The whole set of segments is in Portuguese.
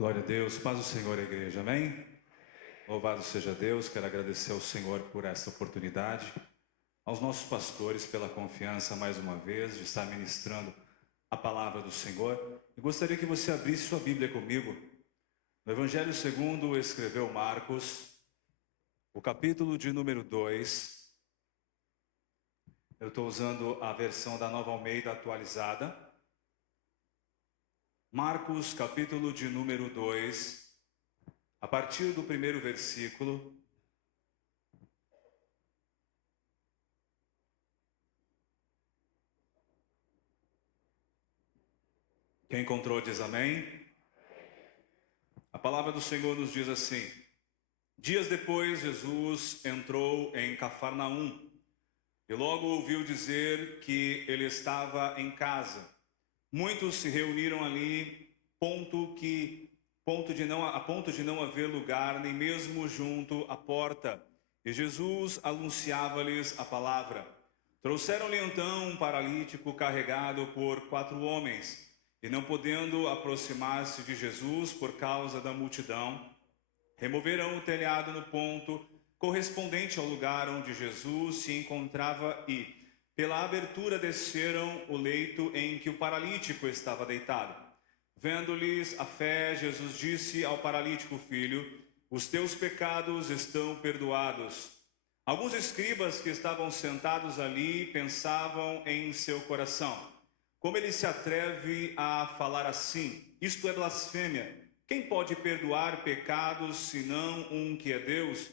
Glória a Deus, paz do Senhor, igreja, amém? Louvado seja Deus, quero agradecer ao Senhor por esta oportunidade, aos nossos pastores pela confiança mais uma vez de estar ministrando a palavra do Senhor. E gostaria que você abrisse sua Bíblia comigo, no Evangelho segundo escreveu Marcos, o capítulo de número 2, eu estou usando a versão da Nova Almeida atualizada. Marcos, capítulo de número 2, a partir do primeiro versículo. Quem encontrou diz amém. A palavra do Senhor nos diz assim: dias depois Jesus entrou em Cafarnaum e logo ouviu dizer que ele estava em casa. Muitos se reuniram ali, a ponto de não haver lugar nem mesmo junto à porta. E Jesus anunciava-lhes a palavra. Trouxeram-lhe então um paralítico carregado por 4 homens. E não podendo aproximar-se de Jesus por causa da multidão, removeram o telhado no ponto correspondente ao lugar onde Jesus se encontrava e, pela abertura, desceram o leito em que o paralítico estava deitado. Vendo-lhes a fé, Jesus disse ao paralítico: filho, os teus pecados estão perdoados. Alguns escribas que estavam sentados ali pensavam em seu coração: como ele se atreve a falar assim? Isto é blasfêmia. Quem pode perdoar pecados senão um que é Deus?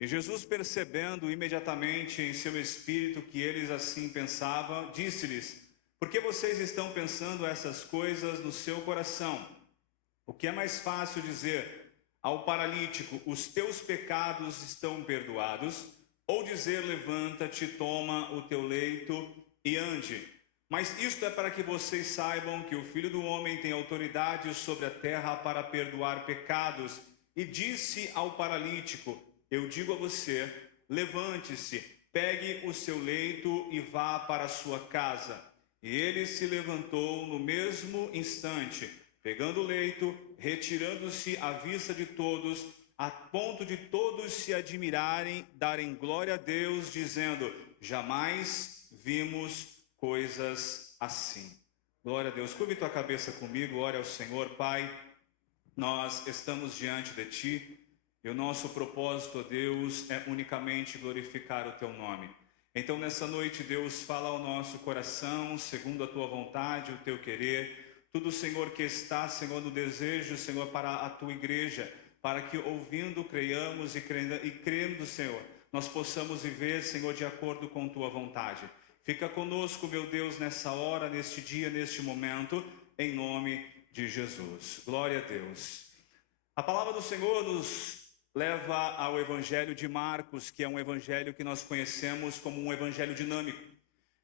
E Jesus, percebendo imediatamente em seu espírito que eles assim pensavam, disse-lhes: por que vocês estão pensando essas coisas no seu coração? O que é mais fácil dizer ao paralítico: os teus pecados estão perdoados, ou dizer: levanta-te, toma o teu leito e ande? Mas isto é para que vocês saibam que o Filho do Homem tem autoridade sobre a terra para perdoar pecados. E disse ao paralítico: eu digo a você, levante-se, pegue o seu leito e vá para a sua casa. E ele se levantou no mesmo instante, pegando o leito, retirando-se à vista de todos, a ponto de todos se admirarem, darem glória a Deus, dizendo: jamais vimos coisas assim. Glória a Deus. Curve tua cabeça comigo, ore ao Senhor. Pai, nós estamos diante de Ti e o nosso propósito, ó Deus, é unicamente glorificar o Teu nome. Então nessa noite, Deus, fala ao nosso coração, segundo a Tua vontade, o Teu querer, tudo, Senhor, que está, Senhor, no desejo, Senhor, para a Tua igreja, para que ouvindo, creiamos e crendo, Senhor, nós possamos viver, Senhor, de acordo com Tua vontade. Fica conosco, meu Deus, nessa hora, neste dia, neste momento, em nome de Jesus. Glória a Deus. A palavra do Senhor nos leva ao Evangelho de Marcos, que é um evangelho que nós conhecemos como um evangelho dinâmico.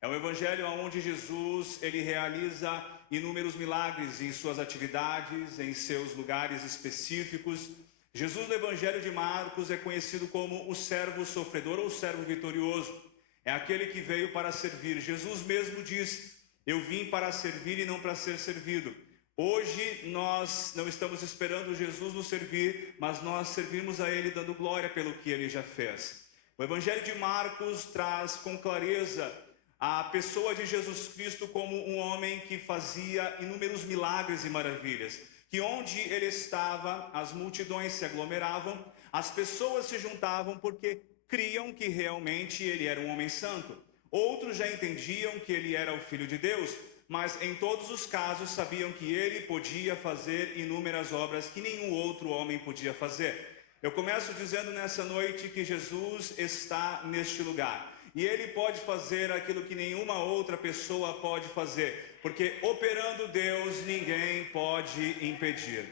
É um evangelho onde Jesus ele realiza inúmeros milagres em suas atividades, em seus lugares específicos. Jesus, no Evangelho de Marcos, é conhecido como o servo sofredor ou o servo vitorioso. É aquele que veio para servir. Jesus mesmo diz: eu vim para servir e não para ser servido. Hoje nós não estamos esperando Jesus nos servir, mas nós servimos a Ele dando glória pelo que Ele já fez. O Evangelho de Marcos traz com clareza a pessoa de Jesus Cristo como um homem que fazia inúmeros milagres e maravilhas. Que onde Ele estava, as multidões se aglomeravam, as pessoas se juntavam porque criam que realmente ele era um homem santo. Outros já entendiam que ele era o Filho de Deus, mas em todos os casos sabiam que ele podia fazer inúmeras obras que nenhum outro homem podia fazer. Eu começo dizendo nessa noite que Jesus está neste lugar. E ele pode fazer aquilo que nenhuma outra pessoa pode fazer. Porque operando Deus, ninguém pode impedir.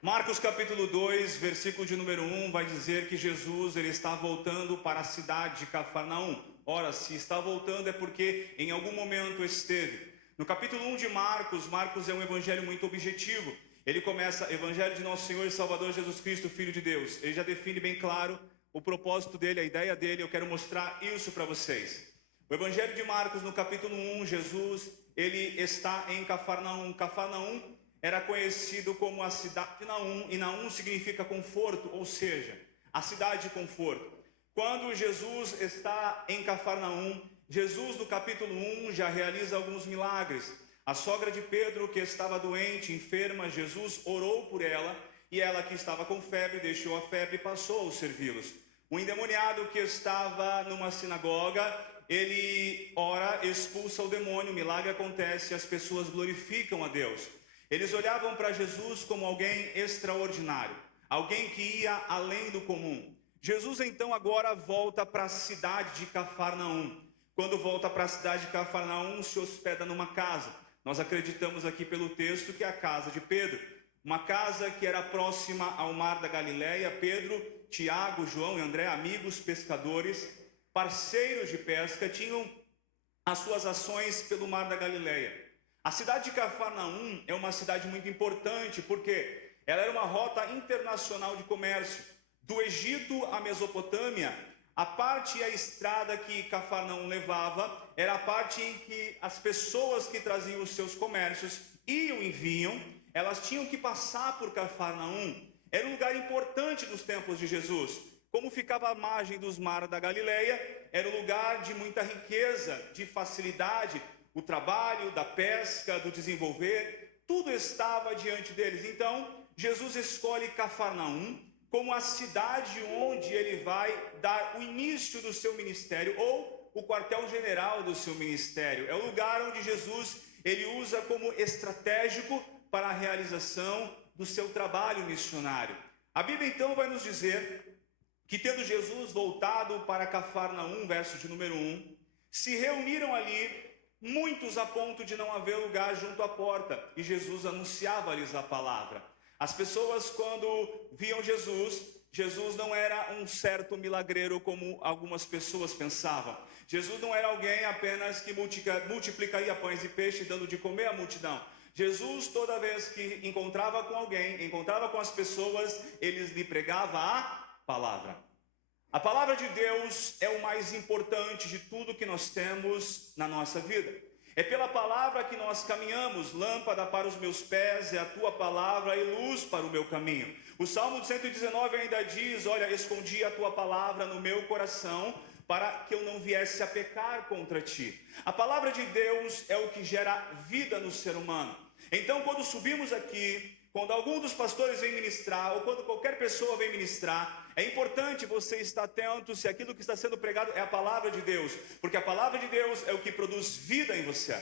Marcos capítulo 2, versículo de número 1, vai dizer que Jesus ele está voltando para a cidade de Cafarnaum. Ora, se está voltando é porque em algum momento esteve. No capítulo 1 de Marcos, Marcos é um evangelho muito objetivo. Ele começa, Evangelho de Nosso Senhor e Salvador Jesus Cristo, Filho de Deus. Ele já define bem claro o propósito dele, a ideia dele. Eu quero mostrar isso para vocês. O Evangelho de Marcos, no capítulo 1, Jesus, ele está em Cafarnaum. Cafarnaum era conhecido como a cidade de Naum, e Naum significa conforto, ou seja, a cidade de conforto. Quando Jesus está em Cafarnaum, Jesus no capítulo 1 já realiza alguns milagres. A sogra de Pedro, que estava doente, enferma, Jesus orou por ela, e ela que estava com febre, deixou a febre e passou a servi-los. O endemoniado que estava numa sinagoga, ele ora, expulsa o demônio, o milagre acontece, as pessoas glorificam a Deus. Eles olhavam para Jesus como alguém extraordinário, alguém que ia além do comum. Jesus então agora volta para a cidade de Cafarnaum. Quando volta para a cidade de Cafarnaum, se hospeda numa casa. Nós acreditamos aqui pelo texto que é a casa de Pedro. Uma casa que era próxima ao mar da Galileia. Pedro, Tiago, João e André, amigos pescadores, parceiros de pesca, tinham as suas ações pelo mar da Galileia. A cidade de Cafarnaum é uma cidade muito importante porque ela era uma rota internacional de comércio. Do Egito à Mesopotâmia, a parte e a estrada que Cafarnaum levava era a parte em que as pessoas que traziam os seus comércios iam e vinham, elas tinham que passar por Cafarnaum. Era um lugar importante nos tempos de Jesus. Como ficava à margem dos mares da Galileia, era um lugar de muita riqueza, de facilidade, o trabalho, da pesca, do desenvolver, tudo estava diante deles. Então, Jesus escolhe Cafarnaum como a cidade onde ele vai dar o início do seu ministério, ou o quartel-general do seu ministério. É o lugar onde Jesus ele usa como estratégico para a realização do seu trabalho missionário. A Bíblia então vai nos dizer que, tendo Jesus voltado para Cafarnaum, verso de número 1, se reuniram ali muitos a ponto de não haver lugar junto à porta, e Jesus anunciava-lhes a palavra. As pessoas, quando viam Jesus, Jesus não era um certo milagreiro como algumas pessoas pensavam. Jesus não era alguém apenas que multiplicaria pães e peixes dando de comer à multidão. Jesus, toda vez que encontrava com alguém, encontrava com as pessoas, ele lhe pregava a palavra. A palavra de Deus é o mais importante de tudo que nós temos na nossa vida. É pela palavra que nós caminhamos. Lâmpada para os meus pés é a tua palavra e luz para o meu caminho. O Salmo 119 ainda diz: olha, escondi a tua palavra no meu coração para que eu não viesse a pecar contra ti. A palavra de Deus é o que gera vida no ser humano. Então, quando subimos aqui, quando algum dos pastores vem ministrar, ou quando qualquer pessoa vem ministrar, é importante você estar atento se aquilo que está sendo pregado é a palavra de Deus, porque a palavra de Deus é o que produz vida em você.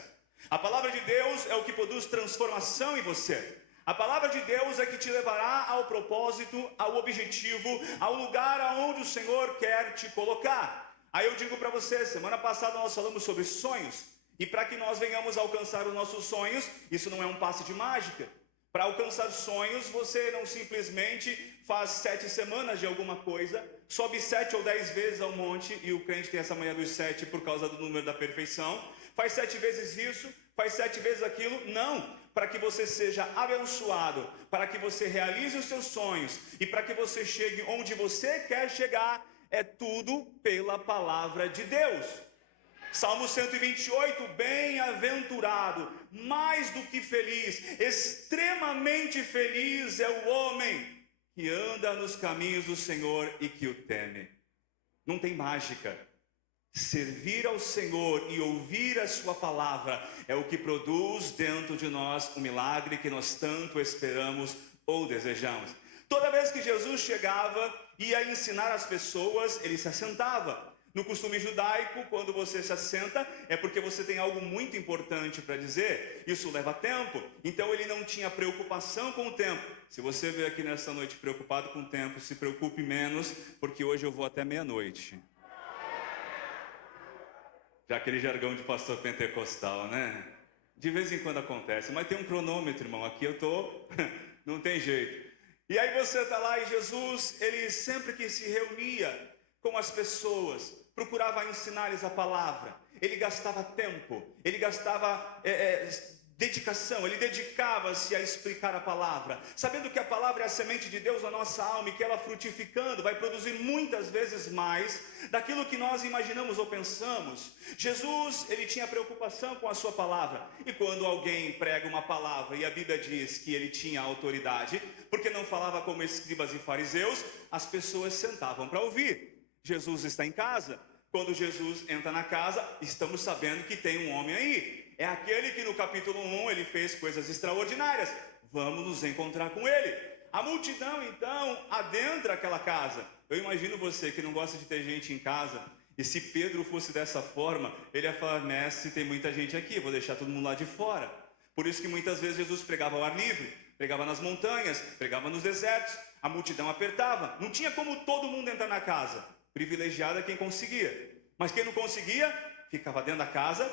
A palavra de Deus é o que produz transformação em você. A palavra de Deus é que te levará ao propósito, ao objetivo, ao lugar aonde o Senhor quer te colocar. Aí eu digo para você, semana passada nós falamos sobre sonhos, e para que nós venhamos a alcançar os nossos sonhos, isso não é um passe de mágica. Para alcançar sonhos, você não simplesmente faz 7 semanas de alguma coisa, sobe 7 ou 10 vezes ao monte, e o crente tem essa manhã dos 7 por causa do número da perfeição, faz 7 vezes isso, faz 7 vezes aquilo. Não, para que você seja abençoado, para que você realize os seus sonhos, e para que você chegue onde você quer chegar, é tudo pela palavra de Deus. Salmo 128, bem-aventurado, mais do que feliz, extremamente feliz é o homem que anda nos caminhos do Senhor e que o teme. Não tem mágica. Servir ao Senhor e ouvir a sua palavra é o que produz dentro de nós o milagre que nós tanto esperamos ou desejamos. Toda vez que Jesus chegava e ia ensinar as pessoas, ele se assentava. No costume judaico, quando você se assenta, é porque você tem algo muito importante para dizer. Isso leva tempo. Então ele não tinha preocupação com o tempo. Se você veio aqui nesta noite preocupado com o tempo, se preocupe menos, porque hoje eu vou até meia-noite. Já aquele jargão de pastor pentecostal, né? De vez em quando acontece, mas tem um cronômetro, irmão. Aqui eu tô, não tem jeito. E aí você está lá e Jesus, ele sempre que se reunia com as pessoas, procurava ensinar-lhes a palavra. Ele gastava tempo, ele gastava dedicação, ele dedicava-se a explicar a palavra, sabendo que a palavra é a semente de Deus na nossa alma e que ela frutificando vai produzir muitas vezes mais daquilo que nós imaginamos ou pensamos. Jesus, ele tinha preocupação com a sua palavra, e quando alguém prega uma palavra e a Bíblia diz que ele tinha autoridade, porque não falava como escribas e fariseus, as pessoas sentavam para ouvir. Jesus está em casa. Quando Jesus entra na casa, estamos sabendo que tem um homem aí. É aquele que no capítulo 1 ele fez coisas extraordinárias. Vamos nos encontrar com ele. A multidão então adentra aquela casa. Eu imagino você que não gosta de ter gente em casa. E se Pedro fosse dessa forma, ele ia falar: mestre, tem muita gente aqui, vou deixar todo mundo lá de fora. Por isso que muitas vezes Jesus pregava ao ar livre, pregava nas montanhas, pregava nos desertos. A multidão apertava. Não tinha como todo mundo entrar na casa. Privilegiado é quem conseguia. Mas quem não conseguia, ficava dentro da casa,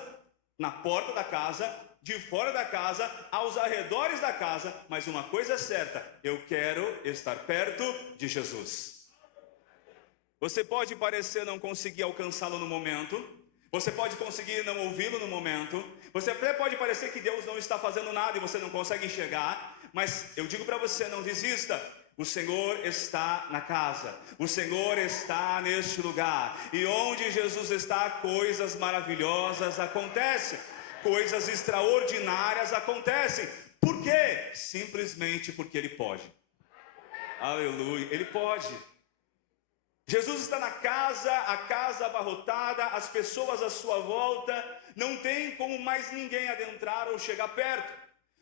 na porta da casa, de fora da casa, aos arredores da casa. Mas uma coisa é certa: eu quero estar perto de Jesus. Você pode parecer não conseguir alcançá-lo no momento, você pode conseguir não ouvi-lo no momento, você até pode parecer que Deus não está fazendo nada e você não consegue enxergar, mas eu digo para você: não desista. O Senhor está na casa, o Senhor está neste lugar, e onde Jesus está, coisas maravilhosas acontecem, coisas extraordinárias acontecem. Por quê? Simplesmente porque Ele pode. Aleluia, Ele pode. Jesus está na casa, a casa abarrotada, as pessoas à sua volta, não tem como mais ninguém adentrar ou chegar perto.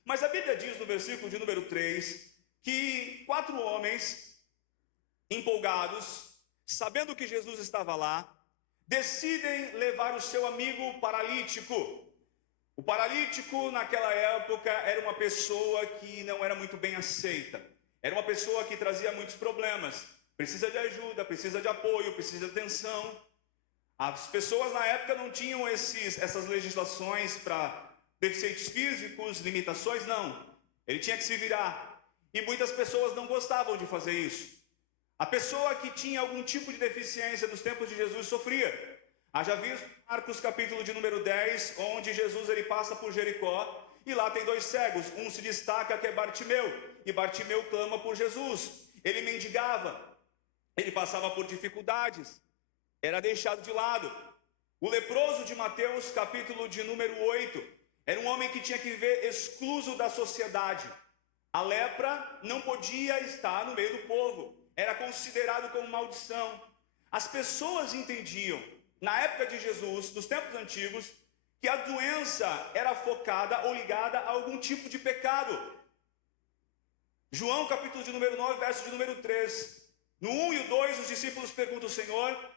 Mas a Bíblia diz no versículo de número 3, que 4 homens empolgados, sabendo que Jesus estava lá, decidem levar o seu amigo paralítico. O paralítico naquela época era uma pessoa que não era muito bem aceita, era uma pessoa que trazia muitos problemas, precisa de ajuda, precisa de apoio, precisa de atenção. As pessoas na época não tinham essas legislações para deficientes físicos, limitações, não. Ele tinha que se virar. E muitas pessoas não gostavam de fazer isso. A pessoa que tinha algum tipo de deficiência nos tempos de Jesus sofria. Haja visto Marcos capítulo de número 10, onde Jesus ele passa por Jericó, e lá tem 2 cegos. Um se destaca, que é Bartimeu, e Bartimeu clama por Jesus. Ele mendigava, ele passava por dificuldades, era deixado de lado. O leproso de Mateus capítulo de número 8, era um homem que tinha que viver excluso da sociedade. A lepra não podia estar no meio do povo, era considerado como maldição. As pessoas entendiam, na época de Jesus, nos tempos antigos, que a doença era focada ou ligada a algum tipo de pecado. João capítulo de número 9, verso de número 3. No 1 e o 2, os discípulos perguntam ao Senhor: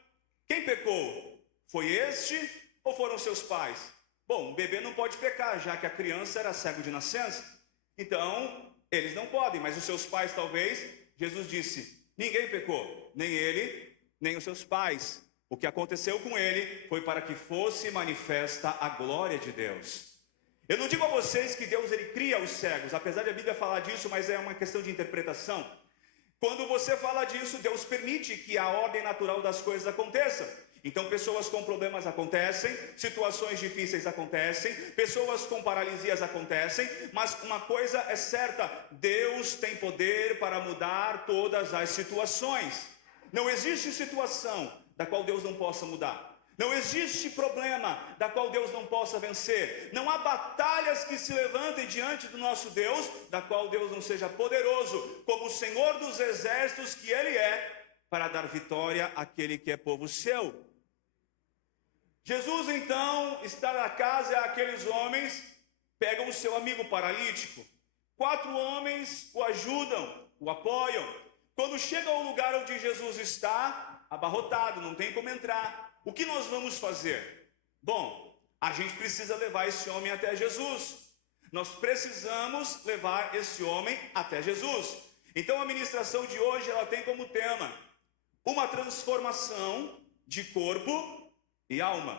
quem pecou? Foi este ou foram seus pais? Bom, o bebê não pode pecar, já que a criança era cego de nascença. Então, eles não podem, mas os seus pais talvez. Jesus disse: ninguém pecou, nem ele, nem os seus pais. O que aconteceu com ele foi para que fosse manifesta a glória de Deus. Eu não digo a vocês que Deus ele cria os cegos, apesar de a Bíblia falar disso, mas é uma questão de interpretação. Quando você fala disso, Deus permite que a ordem natural das coisas aconteça. Então pessoas com problemas acontecem, situações difíceis acontecem, pessoas com paralisias acontecem, mas uma coisa é certa: Deus tem poder para mudar todas as situações. Não existe situação da qual Deus não possa mudar. Não existe problema da qual Deus não possa vencer. Não há batalhas que se levantem diante do nosso Deus, da qual Deus não seja poderoso, como o Senhor dos exércitos que Ele é, para dar vitória àquele que é povo seu. Jesus então está na casa, e aqueles homens pegam o seu amigo paralítico. 4 homens o ajudam, o apoiam. Quando chegam ao lugar onde Jesus está, abarrotado, não tem como entrar. O que nós vamos fazer? Bom, a gente precisa levar esse homem até Jesus. Nós precisamos levar esse homem até Jesus. Então a ministração de hoje ela tem como tema uma transformação de corpo e alma.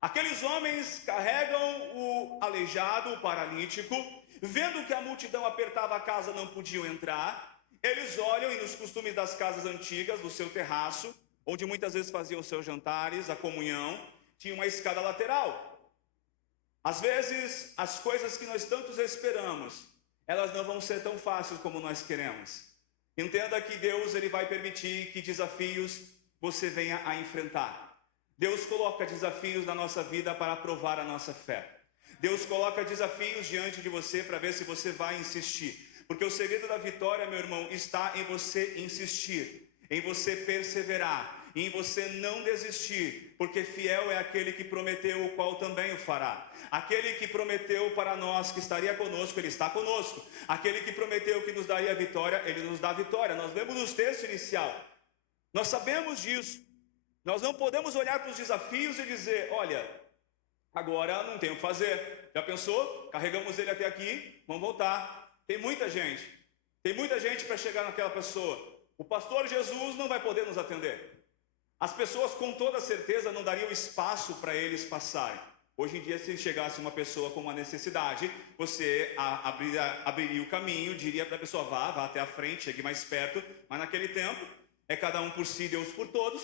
Aqueles homens carregam o aleijado, o paralítico, vendo que a multidão apertava a casa, não podiam entrar. Eles olham, e nos costumes das casas antigas, do seu terraço, onde muitas vezes faziam seus jantares, a comunhão, tinha uma escada lateral. Às vezes, as coisas que nós tantos esperamos, elas não vão ser tão fáceis como nós queremos. Entenda que Deus ele vai permitir que desafios você venha a enfrentar. Deus coloca desafios na nossa vida para provar a nossa fé. Deus coloca desafios diante de você para ver se você vai insistir. Porque o segredo da vitória, meu irmão, está em você insistir, em você perseverar, em você não desistir, porque fiel é aquele que prometeu, o qual também o fará. Aquele que prometeu para nós que estaria conosco, ele está conosco. Aquele que prometeu que nos daria vitória, ele nos dá vitória. Nós lemos no texto inicial, nós sabemos disso. Nós não podemos olhar para os desafios e dizer, olha, agora não tem o que fazer. Já pensou? Carregamos ele até aqui, vamos voltar. Tem muita gente para chegar naquela pessoa. O pastor Jesus não vai poder nos atender. As pessoas com toda certeza não dariam espaço para eles passarem. Hoje em dia, se chegasse uma pessoa com uma necessidade, você abriria o caminho, diria para a pessoa, vá até a frente, chegue mais perto. Mas naquele tempo, é cada um por si, Deus por todos.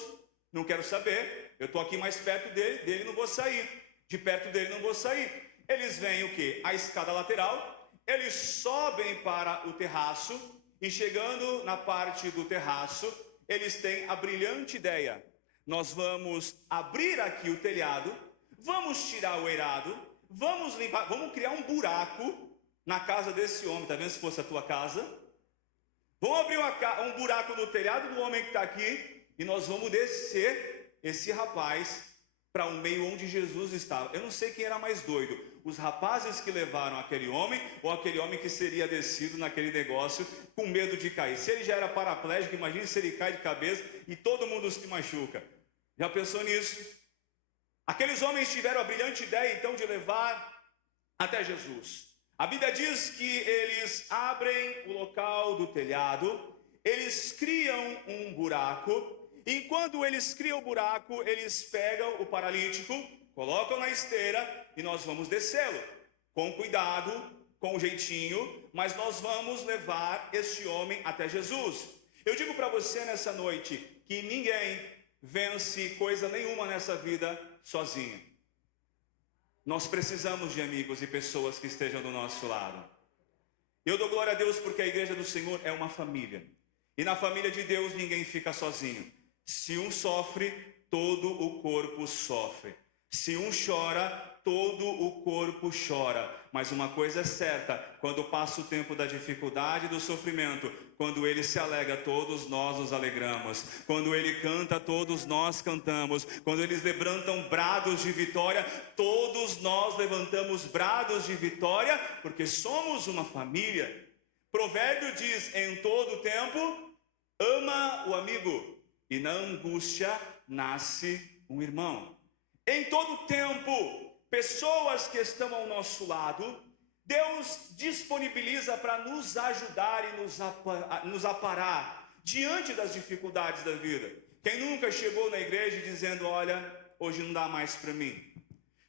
Não quero saber, eu estou aqui mais perto dele não vou sair. De perto dele não vou sair. Eles vêm o quê? A escada lateral. Eles sobem para o terraço e chegando na parte do terraço, eles têm a brilhante ideia. Nós vamos abrir aqui o telhado, vamos tirar o eirado, vamos limpar, vamos criar um buraco na casa desse homem. Está vendo se fosse a tua casa? Vamos abrir um buraco no telhado do homem que está aqui e nós vamos descer esse rapaz para o meio onde Jesus estava. Eu não sei quem era mais doido, os rapazes que levaram aquele homem ou aquele homem que seria descido naquele negócio com medo de cair. Se ele já era paraplégico, imagine se ele cai de cabeça e todo mundo se machuca. Já pensou nisso? Aqueles homens tiveram a brilhante ideia então de levar até Jesus. A Bíblia diz que eles abrem o local do telhado, eles criam um buraco. Enquanto eles criam o buraco, eles pegam o paralítico, colocam na esteira e nós vamos descê-lo. Com cuidado, com jeitinho, mas nós vamos levar este homem até Jesus. Eu digo para você nessa noite que ninguém vence coisa nenhuma nessa vida sozinho. Nós precisamos de amigos e pessoas que estejam do nosso lado. Eu dou glória a Deus porque a igreja do Senhor é uma família. E na família de Deus ninguém fica sozinho. Se um sofre, todo o corpo sofre. Se um chora, todo o corpo chora. Mas uma coisa é certa, quando passa o tempo da dificuldade e do sofrimento, quando ele se alegra, todos nós nos alegramos. Quando ele canta, todos nós cantamos. Quando eles levantam brados de vitória, todos nós levantamos brados de vitória, porque somos uma família. Provérbio diz, em todo tempo, ama o amigo. E na angústia nasce um irmão. Em todo tempo, pessoas que estão ao nosso lado, Deus disponibiliza para nos ajudar e nos aparar diante das dificuldades da vida. Quem nunca chegou na igreja dizendo, olha, hoje não dá mais para mim?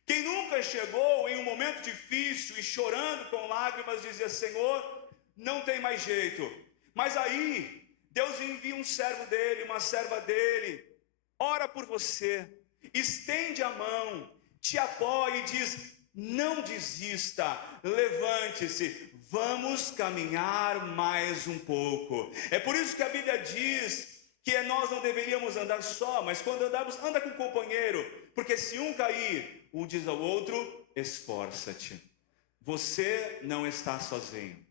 Quem nunca chegou em um momento difícil e chorando com lágrimas dizia, Senhor, não tem mais jeito. Mas aí Deus envia um servo dele, uma serva dele, ora por você, estende a mão, te apoia e diz, não desista, levante-se, vamos caminhar mais um pouco. É por isso que a Bíblia diz que nós não deveríamos andar só, mas quando andamos, anda com o companheiro, porque se um cair, um diz ao outro, esforça-te. Você não está sozinho.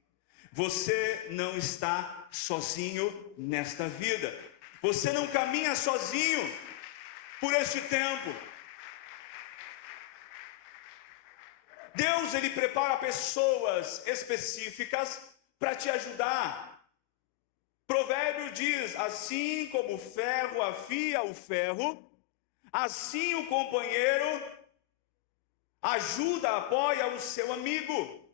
Você não está sozinho nesta vida. Você não caminha sozinho por este tempo. Deus, ele prepara pessoas específicas para te ajudar. Provérbio diz, assim como o ferro afia o ferro, assim o companheiro ajuda, apoia o seu amigo.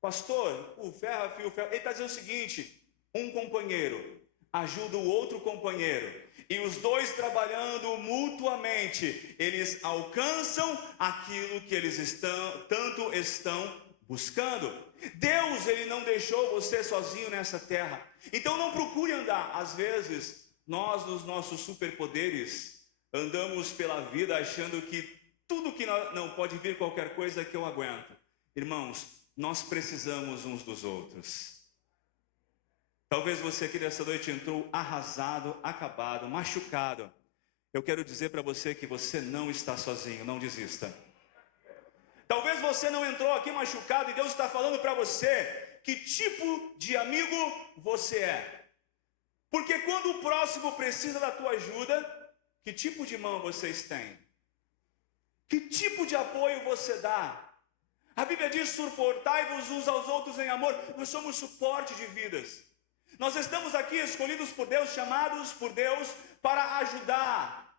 Pastor, o ferro afia o ferro. Ele está dizendo o seguinte, um companheiro ajuda o outro companheiro, e os dois trabalhando mutuamente, eles alcançam aquilo que eles tanto estão buscando. Deus, ele não deixou você sozinho nessa terra, então não procure andar. Às vezes, nós nos nossos superpoderes, andamos pela vida achando que tudo que não pode vir qualquer coisa que eu aguento. Irmãos, nós precisamos uns dos outros. Talvez você aqui nessa noite entrou arrasado, acabado, machucado. Eu quero dizer para você que você não está sozinho, não desista. Talvez você não entrou aqui machucado e Deus está falando para você que tipo de amigo você é. Porque quando o próximo precisa da tua ajuda, que tipo de mão vocês têm? Que tipo de apoio você dá? A Bíblia diz: suportai-vos uns aos outros em amor. Nós somos suporte de vidas. Nós estamos aqui escolhidos por Deus, chamados por Deus para ajudar.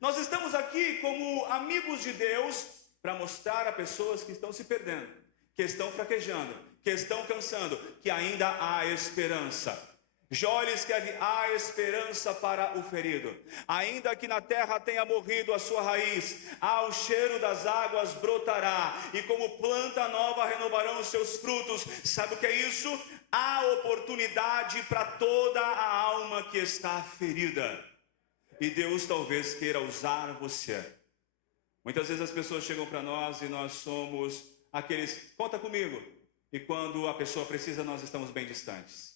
Nós estamos aqui como amigos de Deus para mostrar a pessoas que estão se perdendo, que estão fraquejando, que estão cansando, que ainda há esperança. Jó escreve: há esperança para o ferido. Ainda que na terra tenha morrido a sua raiz, ao cheiro das águas brotará, e como planta nova renovarão os seus frutos. Sabe o que é isso? Há oportunidade para toda a alma que está ferida. E Deus talvez queira usar você. Muitas vezes as pessoas chegam para nós e nós somos aqueles: conta comigo. E quando a pessoa precisa, nós estamos bem distantes.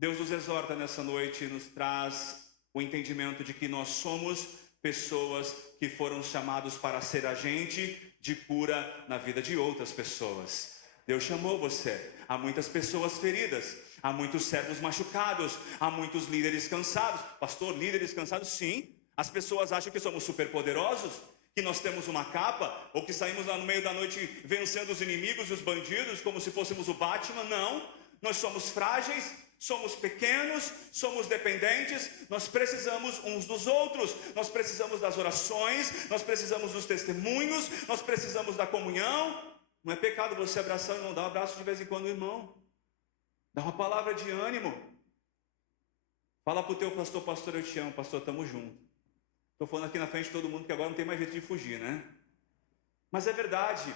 Deus nos exorta nessa noite e nos traz o entendimento de que nós somos pessoas que foram chamados para ser agente de cura na vida de outras pessoas. Deus chamou você. Há muitas pessoas feridas, há muitos servos machucados, há muitos líderes cansados. Pastor, líderes cansados? Sim. As pessoas acham que somos superpoderosos, que nós temos uma capa, ou que saímos lá no meio da noite vencendo os inimigos e os bandidos como se fôssemos o Batman. Não, nós somos frágeis, somos pequenos, somos dependentes, nós precisamos uns dos outros, nós precisamos das orações, nós precisamos dos testemunhos, nós precisamos da comunhão. Não é pecado você abraçar o irmão, dá um abraço de vez em quando, irmão. Dá uma palavra de ânimo. Fala para o teu pastor: pastor, eu te amo, pastor, estamos juntos. Estou falando aqui na frente de todo mundo que agora não tem mais jeito de fugir, né? Mas é verdade.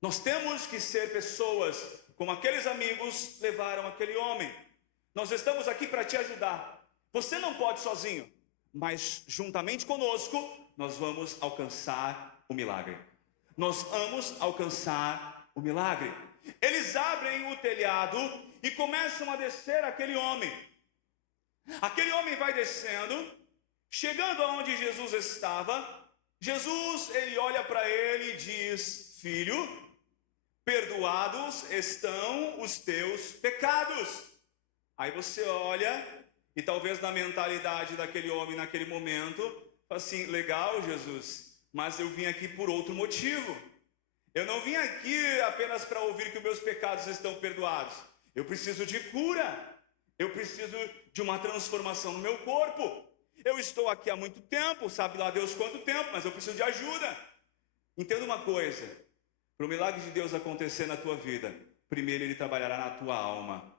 Nós temos que ser pessoas como aqueles amigos levaram aquele homem. Nós estamos aqui para te ajudar. Você não pode sozinho, mas juntamente conosco nós vamos alcançar o milagre. Nós vamos alcançar o milagre. Eles abrem o telhado e começam a descer aquele homem. Aquele homem vai descendo, chegando aonde Jesus estava. Jesus, ele olha para ele e diz: filho, perdoados estão os teus pecados. Aí você olha e talvez na mentalidade daquele homem naquele momento, assim: legal, Jesus, mas eu vim aqui por outro motivo. Eu não vim aqui apenas para ouvir que os meus pecados estão perdoados. Eu preciso de cura. Eu preciso de uma transformação no meu corpo. Eu estou aqui há muito tempo, sabe lá Deus quanto tempo, mas eu preciso de ajuda. Entenda uma coisa: para o milagre de Deus acontecer na tua vida, primeiro Ele trabalhará na tua alma.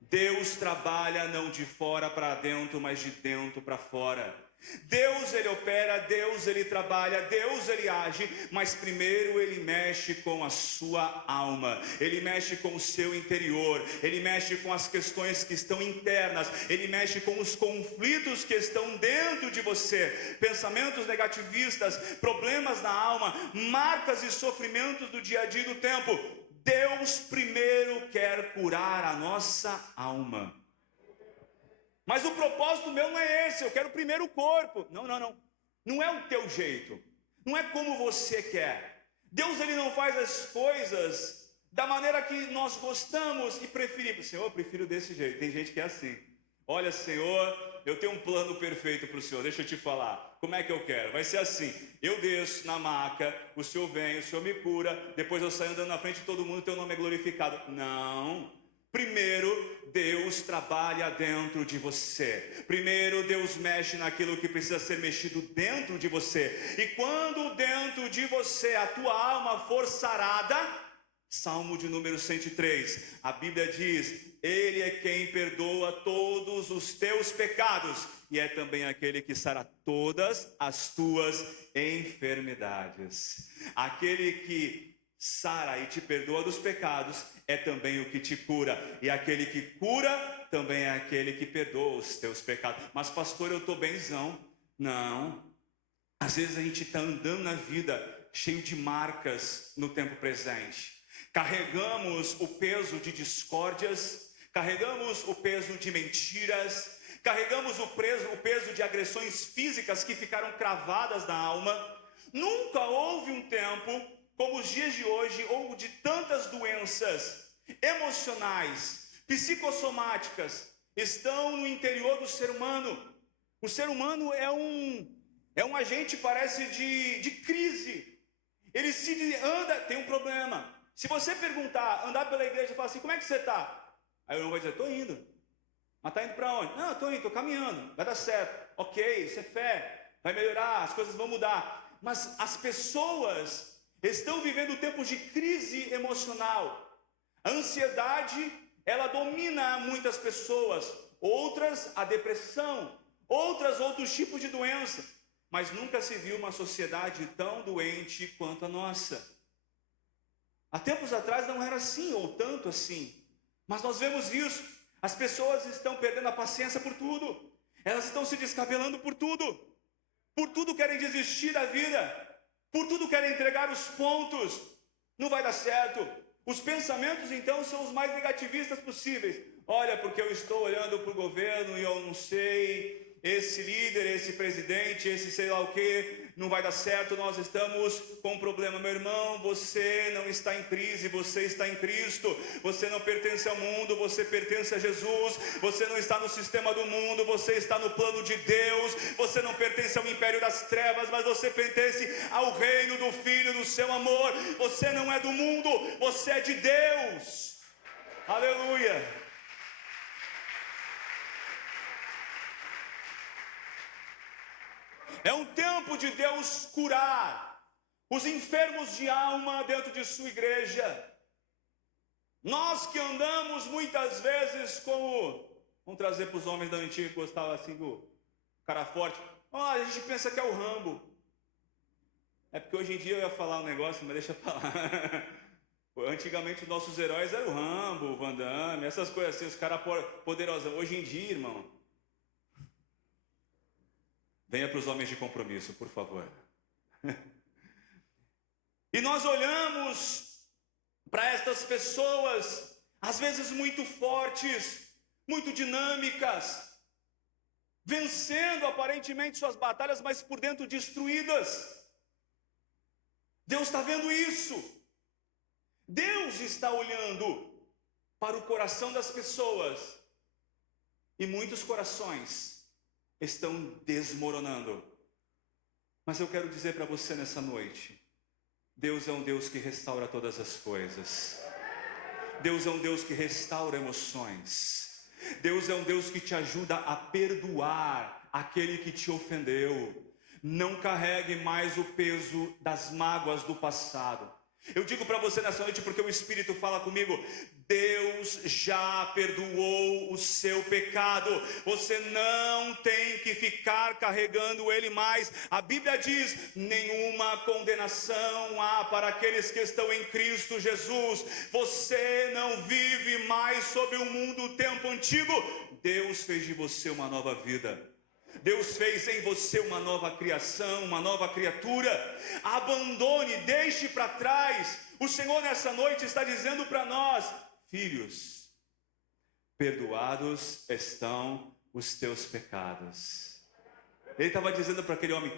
Deus trabalha não de fora para dentro, mas de dentro para fora. Deus, Ele opera, Deus, Ele trabalha, Deus, Ele age, mas primeiro Ele mexe com a sua alma, Ele mexe com o seu interior, Ele mexe com as questões que estão internas, Ele mexe com os conflitos que estão dentro de você, pensamentos negativistas, problemas na alma, marcas e sofrimentos do dia a dia e do tempo. Deus primeiro quer curar a nossa alma. Mas o propósito meu não é esse, eu quero primeiro o corpo. Não. Não é o teu jeito. Não é como você quer. Deus, Ele não faz as coisas da maneira que nós gostamos e preferimos. Senhor, eu prefiro desse jeito. Tem gente que é assim. Olha, Senhor, eu tenho um plano perfeito para o Senhor. Deixa eu te falar. Como é que eu quero? Vai ser assim: eu desço na maca, o Senhor vem, o Senhor me cura, depois eu saio andando na frente de todo mundo, teu nome é glorificado. Não. Primeiro, Deus trabalha dentro de você. Primeiro, Deus mexe naquilo que precisa ser mexido dentro de você. E quando dentro de você a tua alma for sarada, Salmo de número 103, a Bíblia diz: Ele é quem perdoa todos os teus pecados, e é também aquele que sara todas as tuas enfermidades. Aquele que sara e te perdoa dos pecados é também o que te cura, e aquele que cura também é aquele que perdoa os teus pecados. Mas pastor, eu estou benzão. Não, Às vezes a gente está andando na vida cheio de marcas no tempo presente. Carregamos o peso de discórdias, carregamos o peso de mentiras, carregamos o peso de agressões físicas que ficaram cravadas na alma. Nunca houve um tempo como os dias de hoje, ou de tantas doenças emocionais, psicossomáticas, estão no interior do ser humano. O ser humano é um agente, parece, de crise. Ele tem um problema. Se você andar pela igreja e falar assim, como é que você está? Aí o irmão vai dizer, estou indo. Mas está indo para onde? Não, estou indo, estou caminhando, vai dar certo. Ok, isso é fé, vai melhorar, as coisas vão mudar. Mas as pessoas estão vivendo tempos de crise emocional. A ansiedade, ela domina muitas pessoas. Outras, a depressão. Outros tipos de doença. Mas nunca se viu uma sociedade tão doente quanto a nossa. Há tempos atrás não era assim, ou tanto assim. Mas nós vemos isso. As pessoas estão perdendo a paciência por tudo. Elas estão se descabelando por tudo. Por tudo querem desistir da vida. Por tudo querem entregar os pontos. Não vai dar certo. Os pensamentos então são os mais negativistas possíveis. Olha, porque eu estou olhando para o governo e eu não sei... Esse líder, esse presidente, esse sei lá o que, não vai dar certo, nós estamos com um problema. Meu irmão, você não está em crise, você está em Cristo. Você não pertence ao mundo, você pertence a Jesus. Você não está no sistema do mundo, você está no plano de Deus. Você não pertence ao império das trevas, mas você pertence ao reino do Filho do seu amor. Você não é do mundo, você é de Deus. Aleluia. É um tempo de Deus curar os enfermos de alma dentro de sua igreja. Nós que andamos muitas vezes como... Vamos trazer para os homens da antiga que gostavam assim do cara forte. A gente pensa que é o Rambo. É porque hoje em dia eu ia falar um negócio, mas deixa pra lá. Antigamente os nossos heróis eram o Rambo, o Van Damme, essas coisas assim, os caras poderosos. Hoje em dia, irmão... Venha para os homens de compromisso, por favor. E nós olhamos para estas pessoas, às vezes muito fortes, muito dinâmicas, vencendo aparentemente suas batalhas, mas por dentro destruídas. Deus está vendo isso. Deus está olhando para o coração das pessoas. E muitos corações estão desmoronando. Mas eu quero dizer para você nessa noite, Deus é um Deus que restaura todas as coisas. Deus é um Deus que restaura emoções. Deus é um Deus que te ajuda a perdoar aquele que te ofendeu. Não carregue mais o peso das mágoas do passado. Eu digo para você nessa noite porque o Espírito fala comigo. Deus já perdoou o seu pecado. Você não tem que ficar carregando ele mais. A Bíblia diz: nenhuma condenação há para aqueles que estão em Cristo Jesus. Você não vive mais sobre o mundo do tempo antigo. Deus fez de você uma nova vida. Deus fez em você uma nova criação, uma nova criatura. Abandone, deixe para trás. O Senhor nessa noite está dizendo para nós: filhos, perdoados estão os teus pecados. Ele estava dizendo para aquele homem: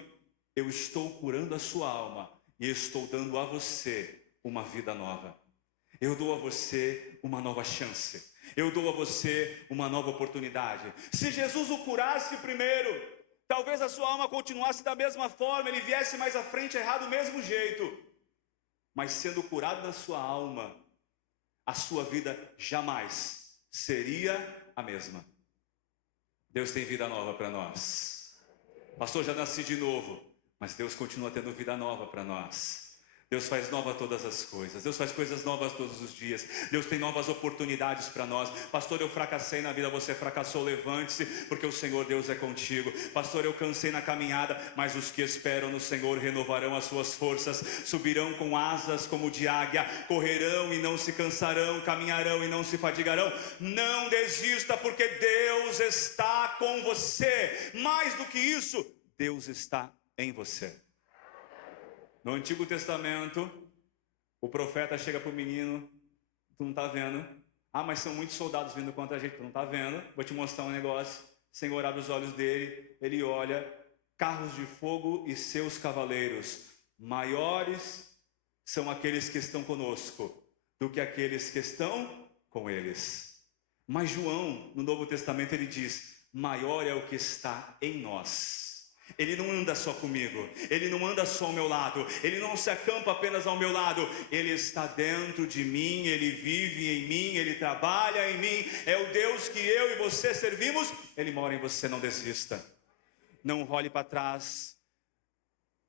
eu estou curando a sua alma e estou dando a você uma vida nova. Eu dou a você uma nova chance. Eu dou a você uma nova oportunidade. Se Jesus o curasse primeiro, talvez a sua alma continuasse da mesma forma, ele viesse mais à frente errado do mesmo jeito. Mas sendo curado na sua alma, a sua vida jamais seria a mesma. Deus tem vida nova para nós. Pastor, já nasci de novo, mas Deus continua tendo vida nova para nós. Deus faz nova todas as coisas. Deus faz coisas novas todos os dias. Deus tem novas oportunidades para nós. Pastor, eu fracassei na vida, você fracassou, levante-se, porque o Senhor Deus é contigo. Pastor, eu cansei na caminhada, mas os que esperam no Senhor renovarão as suas forças, subirão com asas como de águia, correrão e não se cansarão, caminharão e não se fadigarão. Não desista, porque Deus está com você. Mais do que isso, Deus está em você. No Antigo Testamento, o profeta chega para o menino: tu não está vendo? Ah, mas são muitos soldados vindo contra a gente. Tu não está vendo? Vou te mostrar um negócio. O Senhor abre os olhos dele, ele olha: carros de fogo e seus cavaleiros. Maiores são aqueles que estão conosco do que aqueles que estão com eles. Mas João, no Novo Testamento, ele diz: maior é o que está em nós. Ele não anda só comigo, ele não anda só ao meu lado, ele não se acampa apenas ao meu lado, ele está dentro de mim, ele vive em mim, ele trabalha em mim. É o Deus que eu e você servimos, ele mora em você. Não desista, não olhe para trás,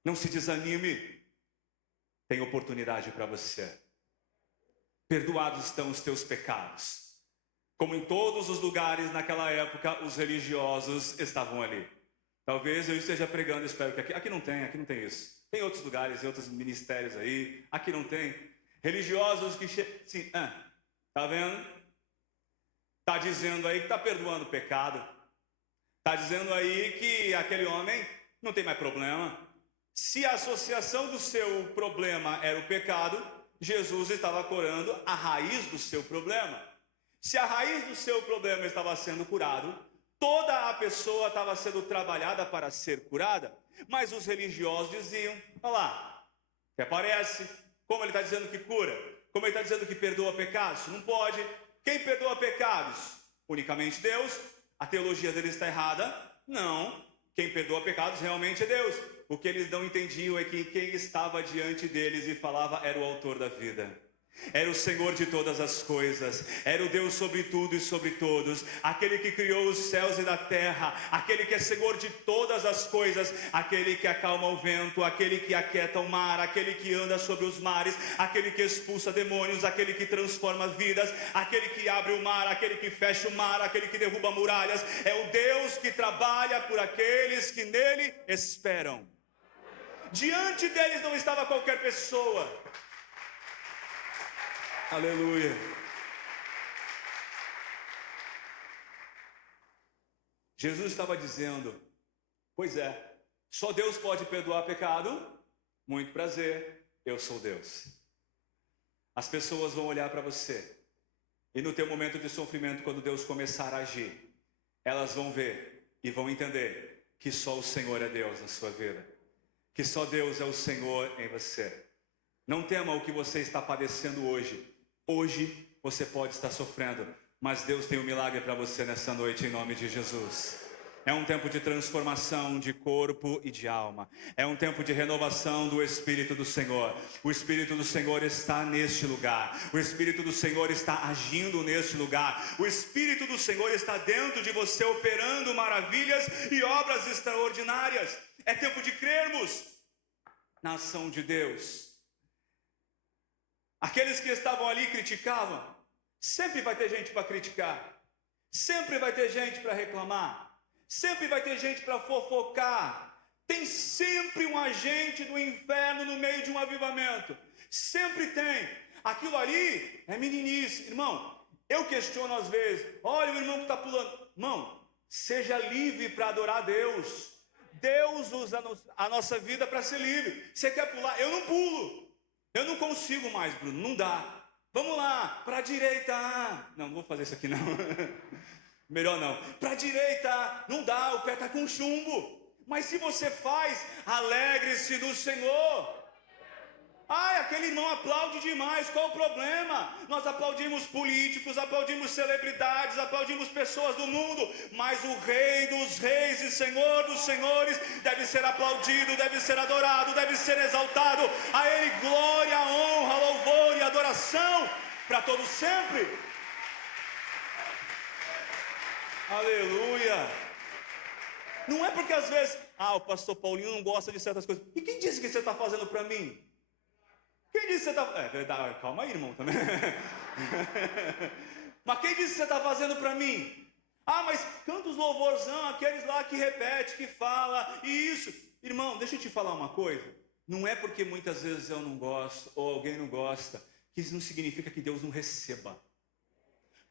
não se desanime, tem oportunidade para você. Perdoados estão os teus pecados. Como em todos os lugares naquela época, os religiosos estavam ali. Talvez eu esteja pregando, espero que aqui não tem isso. Tem outros lugares e outros ministérios aí, aqui não tem. Religiosos que sim, tá vendo? Tá dizendo aí que tá perdoando o pecado. Tá dizendo aí que aquele homem não tem mais problema. Se a associação do seu problema era o pecado, Jesus estava curando a raiz do seu problema. Se a raiz do seu problema estava sendo curado, toda a pessoa estava sendo trabalhada para ser curada. Mas os religiosos diziam: olha lá, até parece, como ele está dizendo que cura, como ele está dizendo que perdoa pecados, não pode. Quem perdoa pecados? Unicamente Deus. A teologia deles está errada? Não, quem perdoa pecados realmente é Deus. O que eles não entendiam é que quem estava diante deles e falava era o autor da vida. Era o Senhor de todas as coisas, era o Deus sobre tudo e sobre todos, aquele que criou os céus e a terra, aquele que é Senhor de todas as coisas, aquele que acalma o vento, aquele que aquieta o mar, aquele que anda sobre os mares, aquele que expulsa demônios, aquele que transforma vidas, aquele que abre o mar, aquele que fecha o mar, aquele que derruba muralhas. É o Deus que trabalha por aqueles que nele esperam. Diante deles não estava qualquer pessoa. Aleluia. Jesus estava dizendo: pois é, só Deus pode perdoar pecado? Muito prazer, eu sou Deus. As pessoas vão olhar para você, e no teu momento de sofrimento, quando Deus começar a agir, elas vão ver e vão entender que só o Senhor é Deus na sua vida, que só Deus é o Senhor em você. Não tema o que você está padecendo hoje. Hoje você pode estar sofrendo, mas Deus tem um milagre para você nessa noite, em nome de Jesus. É um tempo de transformação de corpo e de alma. É um tempo de renovação do Espírito do Senhor. O Espírito do Senhor está neste lugar. O Espírito do Senhor está agindo neste lugar. O Espírito do Senhor está dentro de você, operando maravilhas e obras extraordinárias. É tempo de crermos na ação de Deus. Aqueles que estavam ali criticavam. Sempre vai ter gente para criticar. Sempre vai ter gente para reclamar. Sempre vai ter gente para fofocar. Tem sempre um agente do inferno no meio de um avivamento. Sempre tem. Aquilo ali é meninice. Irmão, eu questiono às vezes. Olha o irmão que está pulando. Irmão, seja livre para adorar a Deus. Deus usa a nossa vida para ser livre. Você quer pular? Eu não pulo. Eu não consigo mais, Bruno, não dá. Vamos lá, para a direita. Não vou fazer isso aqui não. Melhor não. Para a direita, não dá, o pé está com chumbo. Mas se você faz, alegre-se do Senhor. Ai, aquele irmão aplaude demais, qual o problema? Nós aplaudimos políticos, aplaudimos celebridades, aplaudimos pessoas do mundo, mas o Rei dos Reis e Senhor dos Senhores deve ser aplaudido, deve ser adorado, deve ser exaltado. A Ele glória, honra, louvor e adoração para todos sempre. Aleluia. Não é porque às vezes, o pastor Paulinho não gosta de certas coisas. E quem disse que você está fazendo para mim? Quem disse que você está... É verdade, calma aí, irmão, também. Mas quem disse que você está fazendo para mim? Mas canta os louvorzão, aqueles lá que repete, que fala, e isso. Irmão, deixa eu te falar uma coisa. Não é porque muitas vezes eu não gosto, ou alguém não gosta, que isso não significa que Deus não receba.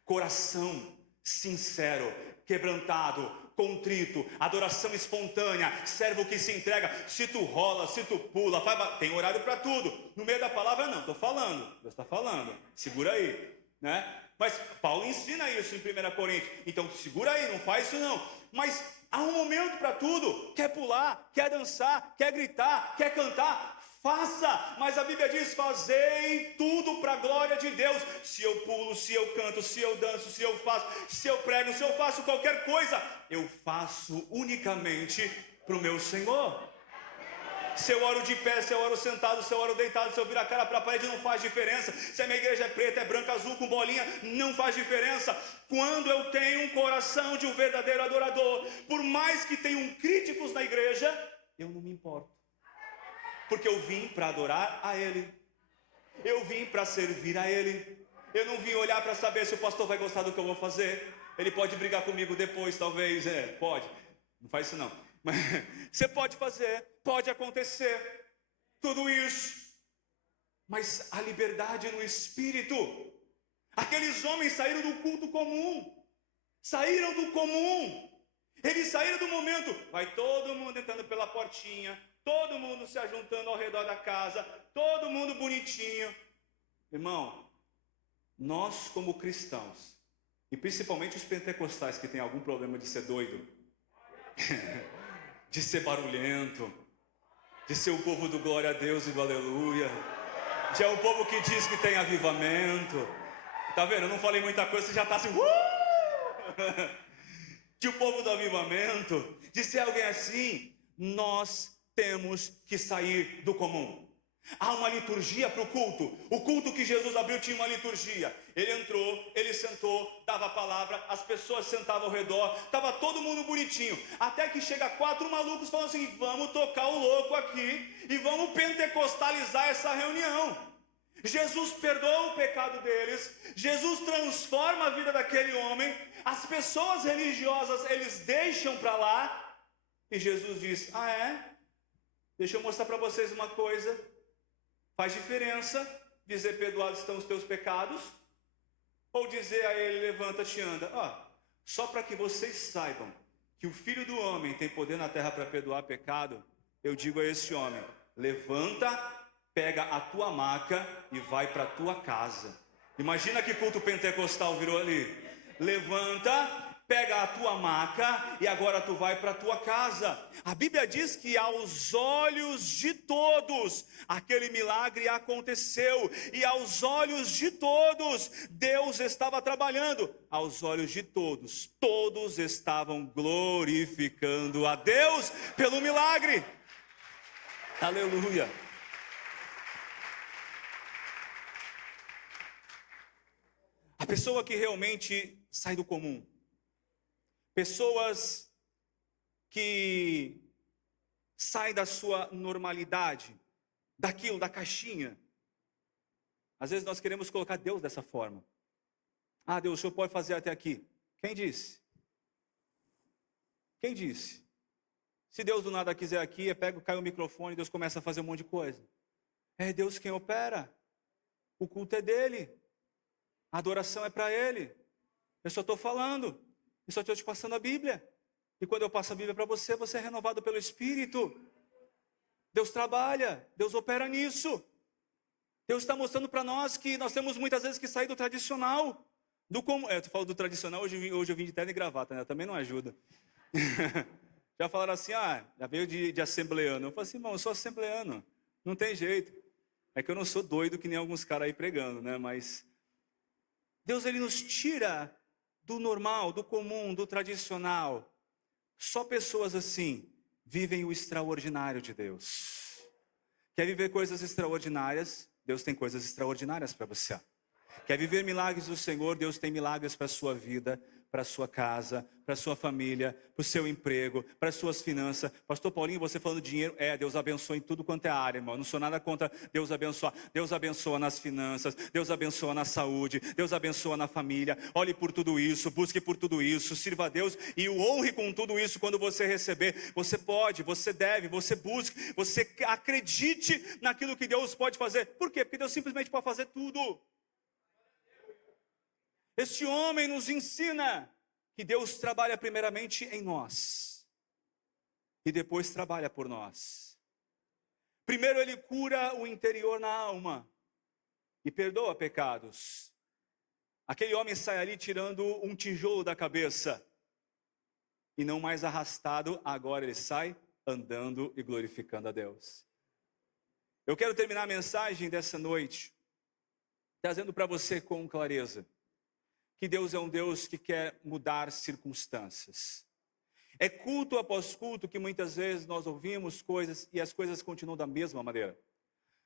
Coração sincero, quebrantado, contrito, adoração espontânea, servo que se entrega. Se tu rola, se tu pula, tem horário para tudo. No meio da palavra não, estou falando, Deus está falando, segura aí, né? Mas Paulo ensina isso em 1 Coríntios, então segura aí, não faz isso não. Mas há um momento para tudo. Quer pular, quer dançar, quer gritar, quer cantar, faça. Mas a Bíblia diz: fazei tudo para a glória de Deus. Se eu pulo, se eu canto, se eu danço, se eu faço, se eu prego, se eu faço qualquer coisa, eu faço unicamente para o meu Senhor. Se eu oro de pé, se eu oro sentado, se eu oro deitado, se eu virar a cara para a parede, não faz diferença. Se a minha igreja é preta, é branca, azul, com bolinha, não faz diferença. Quando eu tenho um coração de um verdadeiro adorador, por mais que tenham críticos na igreja, eu não me importo. Porque eu vim para adorar a Ele. Eu vim para servir a Ele. Eu não vim olhar para saber se o pastor vai gostar do que eu vou fazer. Ele pode brigar comigo depois, talvez. Pode. Não faz isso não. Mas você pode fazer, pode acontecer. Tudo isso. Mas a liberdade no espírito. Aqueles homens saíram do culto comum. Saíram do comum. Eles saíram do momento. Vai todo mundo entrando pela portinha. Todo mundo se ajuntando ao redor da casa. Todo mundo bonitinho. Irmão, nós como cristãos, e principalmente os pentecostais que têm algum problema de ser doido, de ser barulhento, de ser o povo do glória a Deus e do aleluia, de é o povo que diz que tem avivamento. Tá vendo? Eu não falei muita coisa, você já está assim, de o povo do avivamento, de ser alguém assim. Nós temos que sair do comum. Há uma liturgia para o culto. O culto que Jesus abriu tinha uma liturgia. Ele entrou, ele sentou, dava a palavra, as pessoas sentavam ao redor, estava todo mundo bonitinho. Até que chega 4 malucos falando assim: vamos tocar o louco aqui e vamos pentecostalizar essa reunião. Jesus perdoa o pecado deles, Jesus transforma a vida daquele homem. As pessoas religiosas eles deixam para lá. E Jesus diz: ah é? Deixa eu mostrar para vocês uma coisa. Faz diferença dizer perdoados estão os teus pecados, ou dizer a ele levanta-te e anda. Só para que vocês saibam que o Filho do Homem tem poder na terra para perdoar pecado, eu digo a esse homem: levanta, pega a tua maca e vai para a tua casa. Imagina que culto pentecostal virou ali. Levanta, pega a tua maca e agora tu vai para a tua casa. A Bíblia diz que aos olhos de todos aquele milagre aconteceu, e aos olhos de todos Deus estava trabalhando. Aos olhos de todos, todos estavam glorificando a Deus pelo milagre. Aleluia. A pessoa que realmente sai do comum, pessoas que saem da sua normalidade, daquilo, da caixinha. Às vezes nós queremos colocar Deus dessa forma. Ah, Deus, o Senhor pode fazer até aqui. Quem disse? Quem disse? Se Deus do nada quiser aqui, cai o microfone e Deus começa a fazer um monte de coisa. É Deus quem opera. O culto é dele. A adoração é para ele. Eu só estou falando. Eu só estou te passando a Bíblia. E quando eu passo a Bíblia para você, você é renovado pelo Espírito. Deus trabalha, Deus opera nisso. Deus está mostrando para nós que nós temos muitas vezes que sair do tradicional. Eu estou falando do tradicional, hoje eu vim de terno e gravata, né? Também não ajuda. Já falaram assim, já veio de assembleano. Eu falei assim, irmão, eu sou assembleano, não tem jeito. É que eu não sou doido que nem alguns caras aí pregando, né? Mas Deus, ele nos tira do normal, do comum, do tradicional. Só pessoas assim vivem o extraordinário de Deus. Quer viver coisas extraordinárias? Deus tem coisas extraordinárias para você. Quer viver milagres do Senhor? Deus tem milagres para a sua vida, para a sua casa, para a sua família, para o seu emprego, para as suas finanças. Pastor Paulinho, você falando de dinheiro, Deus abençoa em tudo quanto é área, irmão. Eu não sou nada contra Deus abençoar. Deus abençoa nas finanças, Deus abençoa na saúde, Deus abençoa na família. Olhe por tudo isso, busque por tudo isso, sirva a Deus e o honre com tudo isso quando você receber. Você pode, você deve, você busque, você acredite naquilo que Deus pode fazer. Por quê? Porque Deus simplesmente pode fazer tudo. Este homem nos ensina que Deus trabalha primeiramente em nós e depois trabalha por nós. Primeiro Ele cura o interior na alma e perdoa pecados. Aquele homem sai ali tirando um tijolo da cabeça e não mais arrastado, agora ele sai andando e glorificando a Deus. Eu quero terminar a mensagem dessa noite trazendo para você com clareza que Deus é um Deus que quer mudar circunstâncias. É culto após culto que muitas vezes nós ouvimos coisas e as coisas continuam da mesma maneira.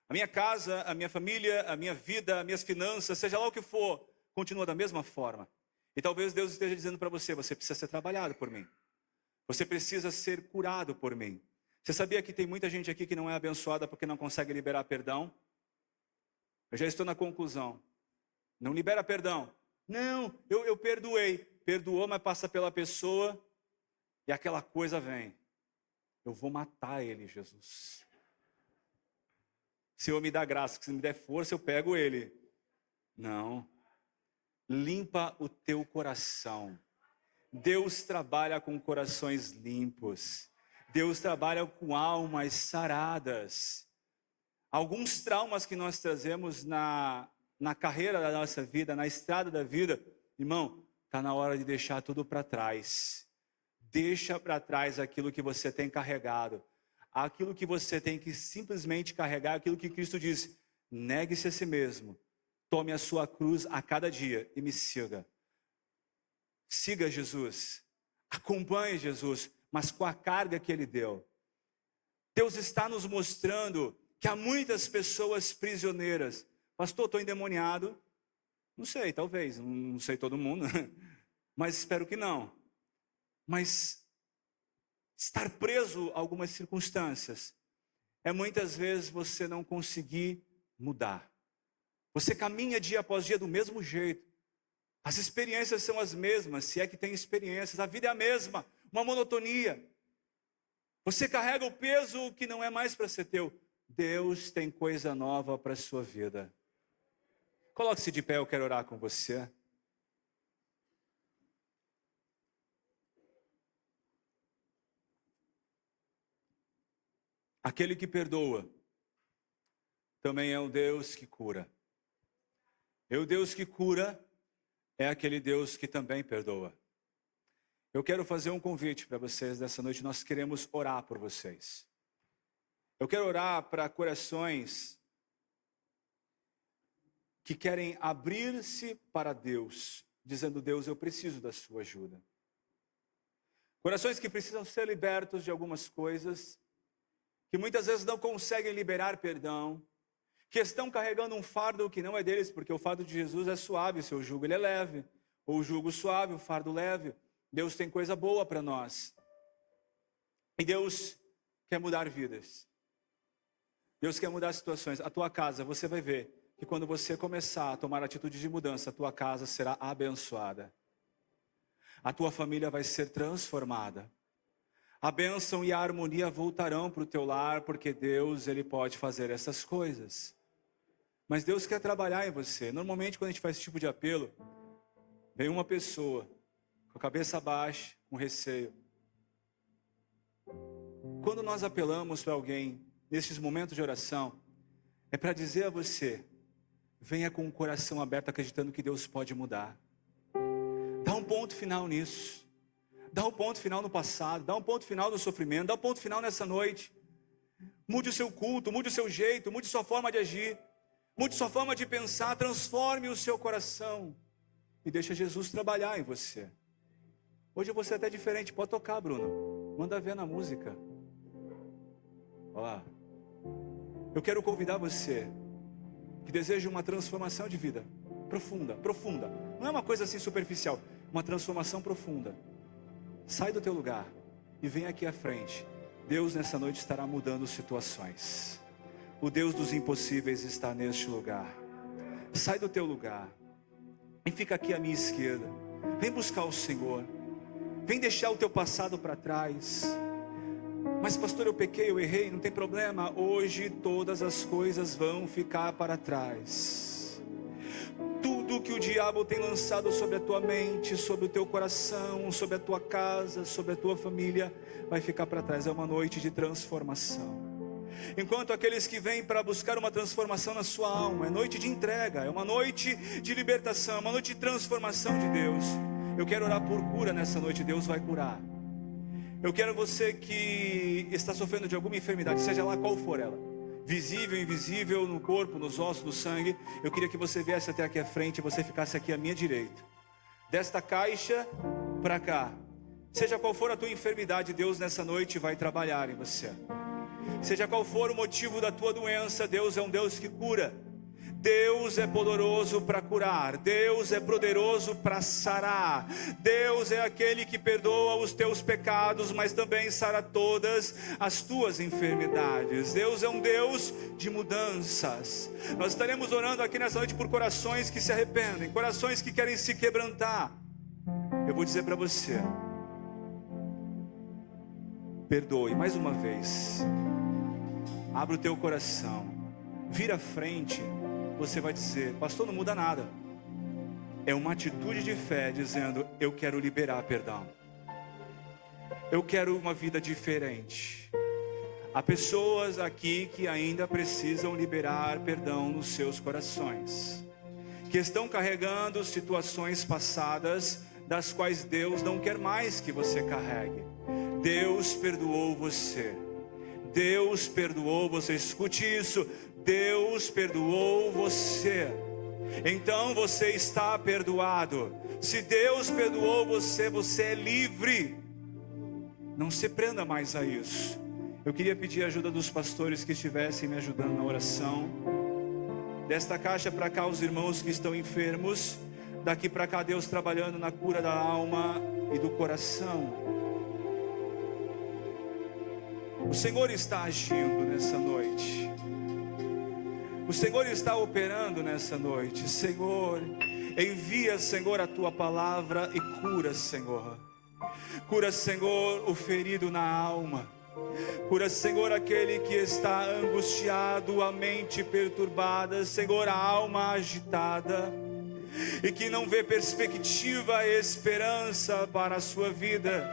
A minha casa, a minha família, a minha vida, as minhas finanças, seja lá o que for, continua da mesma forma. E talvez Deus esteja dizendo para você, você precisa ser trabalhado por mim. Você precisa ser curado por mim. Você sabia que tem muita gente aqui que não é abençoada porque não consegue liberar perdão? Eu já estou na conclusão. Não libera perdão. Não, eu perdoei. Perdoou, mas passa pela pessoa e aquela coisa vem. Eu vou matar ele, Jesus. Senhor, me dá graça, que se me der força eu pego ele. Não. Limpa o teu coração. Deus trabalha com corações limpos. Deus trabalha com almas saradas. Alguns traumas que nós trazemos na carreira da nossa vida, na estrada da vida, irmão, está na hora de deixar tudo para trás. Deixa para trás aquilo que você tem carregado. Aquilo que você tem que simplesmente carregar, aquilo que Cristo diz, negue-se a si mesmo. Tome a sua cruz a cada dia e me siga. Siga Jesus, acompanhe Jesus, mas com a carga que Ele deu. Deus está nos mostrando que há muitas pessoas prisioneiras. Pastor, estou endemoniado. Não sei, talvez, não sei todo mundo, mas espero que não. Mas estar preso a algumas circunstâncias é muitas vezes você não conseguir mudar. Você caminha dia após dia do mesmo jeito. As experiências são as mesmas, se é que tem experiências. A vida é a mesma, uma monotonia. Você carrega o peso que não é mais para ser teu. Deus tem coisa nova para a sua vida. Coloque-se de pé, eu quero orar com você. Aquele que perdoa também é um Deus que cura. E o Deus que cura é aquele Deus que também perdoa. Eu quero fazer um convite para vocês nessa noite. Nós queremos orar por vocês. Eu quero orar para corações que querem abrir-se para Deus, dizendo: Deus, eu preciso da sua ajuda. Corações que precisam ser libertos de algumas coisas, que muitas vezes não conseguem liberar perdão, que estão carregando um fardo que não é deles, porque o fardo de Jesus é suave, o seu jugo ele é leve, ou o jugo suave, o fardo leve. Deus tem coisa boa para nós. E Deus quer mudar vidas. Deus quer mudar situações. A tua casa, você vai ver que quando você começar a tomar atitude de mudança, a tua casa será abençoada. A tua família vai ser transformada. A bênção e a harmonia voltarão para o teu lar, porque Deus, Ele pode fazer essas coisas. Mas Deus quer trabalhar em você. Normalmente, quando a gente faz esse tipo de apelo, vem uma pessoa com a cabeça baixa, com receio. Quando nós apelamos para alguém, nesses momentos de oração, é para dizer a você: venha com o coração aberto, acreditando que Deus pode mudar. Dá um ponto final nisso. Dá um ponto final no passado, dá um ponto final no sofrimento, dá um ponto final nessa noite. Mude o seu culto, mude o seu jeito, mude sua forma de agir, mude sua forma de pensar, transforme o seu coração e deixa Jesus trabalhar em você. Hoje você é até diferente, pode tocar, Bruno. Manda ver na música. Olha lá. Eu quero convidar você que deseja uma transformação de vida profunda, profunda. Não é uma coisa assim superficial, uma transformação profunda. Sai do teu lugar e vem aqui à frente. Deus nessa noite estará mudando situações. O Deus dos impossíveis está neste lugar. Sai do teu lugar e fica aqui à minha esquerda. Vem buscar o Senhor. Vem deixar o teu passado para trás. Mas pastor, eu pequei, eu errei, não tem problema. Hoje todas as coisas vão ficar para trás. Tudo que o diabo tem lançado sobre a tua mente, sobre o teu coração, sobre a tua casa, sobre a tua família, vai ficar para trás. É uma noite de transformação. Enquanto aqueles que vêm para buscar uma transformação na sua alma, é noite de entrega, é uma noite de libertação, é uma noite de transformação de Deus. Eu quero orar por cura nessa noite. Deus vai curar. Eu quero você que está sofrendo de alguma enfermidade, seja lá qual for ela, visível, invisível, no corpo, nos ossos, no sangue. Eu queria que você viesse até aqui à frente e você ficasse aqui à minha direita. Desta caixa para cá. Seja qual for a tua enfermidade, Deus nessa noite vai trabalhar em você. Seja qual for o motivo da tua doença, Deus é um Deus que cura. Deus é poderoso para curar. Deus é poderoso para sarar. Deus é aquele que perdoa os teus pecados, mas também sara todas as tuas enfermidades. Deus é um Deus de mudanças. Nós estaremos orando aqui nessa noite por corações que se arrependem, corações que querem se quebrantar. Eu vou dizer para você: perdoe mais uma vez. Abre o teu coração, vira à frente. Você vai dizer: pastor, não muda nada. É uma atitude de fé dizendo: eu quero liberar perdão. Eu quero uma vida diferente. Há pessoas aqui que ainda precisam liberar perdão nos seus corações, que estão carregando situações passadas das quais Deus não quer mais que você carregue. Deus perdoou você. Deus perdoou você. Escute isso. Deus perdoou você. Então você está perdoado. Se Deus perdoou você, você é livre. Não se prenda mais a isso. Eu queria pedir a ajuda dos pastores que estivessem me ajudando na oração. Desta caixa para cá os irmãos que estão enfermos. Daqui para cá Deus trabalhando na cura da alma e do coração. O Senhor está agindo nessa noite. O Senhor está operando nessa noite. Senhor, envia, Senhor, a tua palavra e cura, Senhor. Cura, Senhor, o ferido na alma. Cura, Senhor, aquele que está angustiado, a mente perturbada, Senhor, a alma agitada, e que não vê perspectiva e esperança para a sua vida.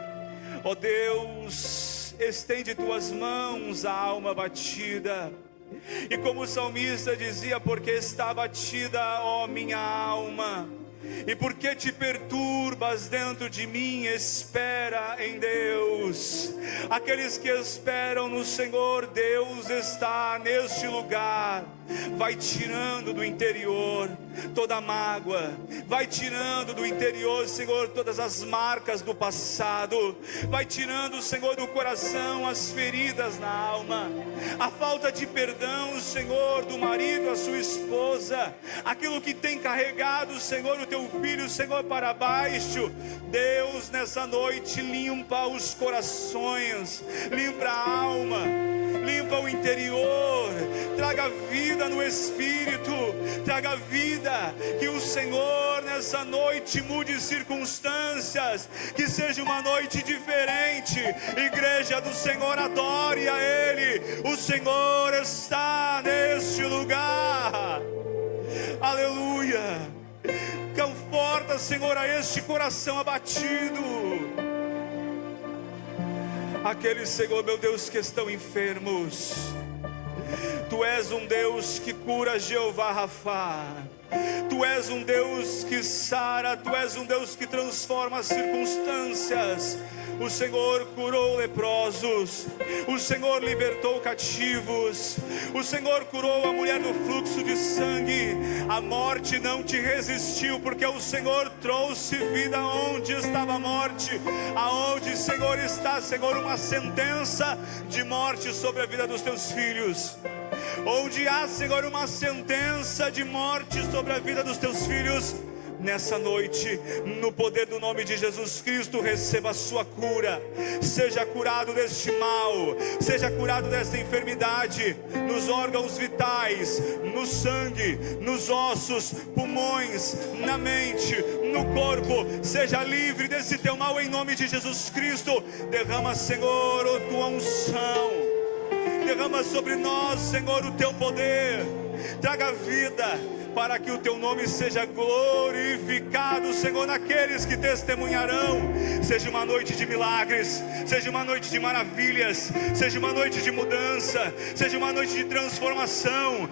Ó Deus, estende tuas mãos à alma batida. E como o salmista dizia: porque está abatida, ó minha alma, e porque te perturbas dentro de mim, espera em Deus. Aqueles que esperam no Senhor, Deus está neste lugar. Vai tirando do interior toda mágoa, vai tirando do interior, Senhor, todas as marcas do passado, vai tirando, Senhor, do coração as feridas na alma, a falta de perdão, Senhor, do marido, a sua esposa, aquilo que tem carregado, Senhor, o teu filho, Senhor, para baixo. Deus nessa noite limpa os corações, limpa a alma, limpa o interior, traga vida no espírito, traga vida, que o Senhor nessa noite mude circunstâncias, que seja uma noite diferente. Igreja do Senhor, adore a Ele, o Senhor está neste lugar, aleluia. Conforta, Senhor, a este coração abatido, aqueles, Senhor, meu Deus, que estão enfermos. Tu és um Deus que cura, Jeová Rafá. Tu és um Deus que sara, Tu és um Deus que transforma as circunstâncias. O Senhor curou leprosos, o Senhor libertou cativos, o Senhor curou a mulher do fluxo de sangue. A morte não te resistiu, porque o Senhor trouxe vida onde estava a morte. Aonde, Senhor, está, Senhor, uma sentença de morte sobre a vida dos teus filhos. Onde há, Senhor, uma sentença de morte sobre a vida dos teus filhos, nessa noite, no poder do nome de Jesus Cristo, receba a sua cura. Seja curado deste mal, seja curado desta enfermidade, nos órgãos vitais, no sangue, nos ossos, pulmões, na mente, no corpo. Seja livre desse teu mal em nome de Jesus Cristo. Derrama, Senhor, a tua unção. Derrama sobre nós, Senhor, o teu poder. traga vida, para que o teu nome seja glorificado, Senhor, naqueles que testemunharão. Seja uma noite de milagres, seja uma noite de maravilhas, seja uma noite de mudança, seja uma noite de transformação.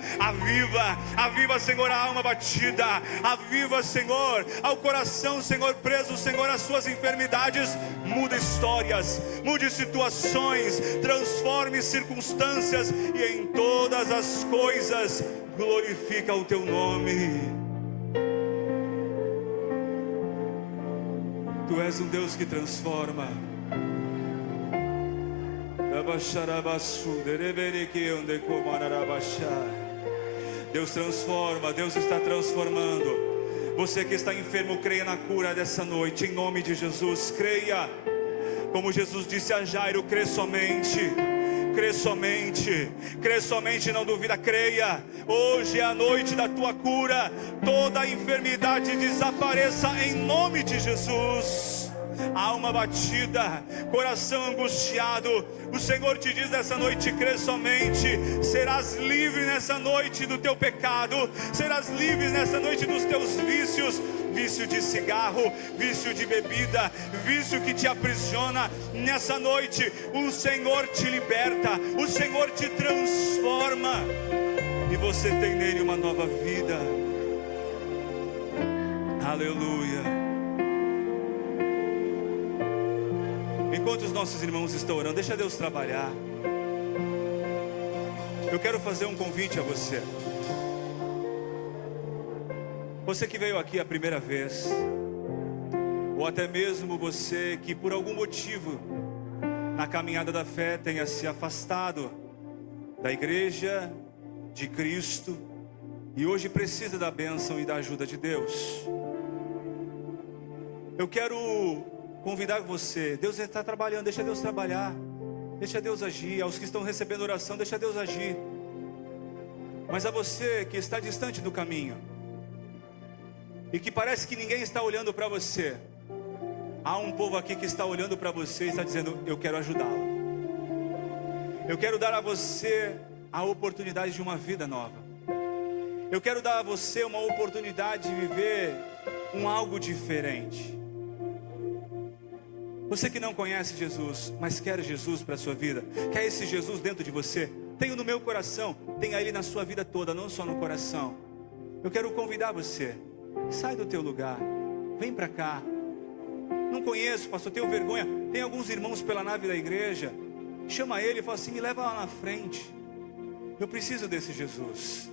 Aviva, Senhor, a alma batida, aviva, Senhor, ao coração, Senhor, preso, Senhor, as suas enfermidades. Muda histórias, mude situações, transforme circunstâncias, e em todas as coisas glorifica o teu nome. Tu és um Deus que transforma. Deus transforma, Deus está transformando. Você que está enfermo, creia na cura dessa noite, em nome de Jesus. Creia, como Jesus disse a Jairo: crê somente. Crê somente, crê somente, não duvida, creia. Hoje é a noite da tua cura. Toda a enfermidade desapareça em nome de Jesus. Alma batida, coração angustiado, o Senhor te diz nessa noite: crê somente. Serás livre nessa noite do teu pecado, serás livre nessa noite dos teus vícios. Vício de cigarro, vício de bebida, vício que te aprisiona. Nessa noite o Senhor te liberta, o Senhor te transforma, e você tem nele uma nova vida. Aleluia. Enquanto os nossos irmãos estão orando, deixa Deus trabalhar. Eu quero fazer um convite a você. Você que veio aqui a primeira vez, ou até mesmo você que por algum motivo na caminhada da fé tenha se afastado da igreja de Cristo e hoje precisa da bênção e da ajuda de Deus. Eu quero convidar você. Deus está trabalhando, deixa Deus trabalhar, deixa Deus agir. Aos que estão recebendo oração, deixa Deus agir. Mas a você que está distante do caminho e que parece que ninguém está olhando para você, há um povo aqui que está olhando para você e está dizendo: eu quero ajudá-lo. Eu quero dar a você a oportunidade de uma vida nova. Eu quero dar a você uma oportunidade de viver algo diferente. Você que não conhece Jesus, mas quer Jesus para a sua vida, quer esse Jesus dentro de você? Tenho no meu coração, tenha Ele na sua vida toda, não só no coração. Eu quero convidar você: sai do teu lugar, vem para cá. Não conheço, pastor, tenho vergonha. Tem alguns irmãos pela nave da igreja. Chama ele e fala assim: me leva lá na frente. Eu preciso desse Jesus.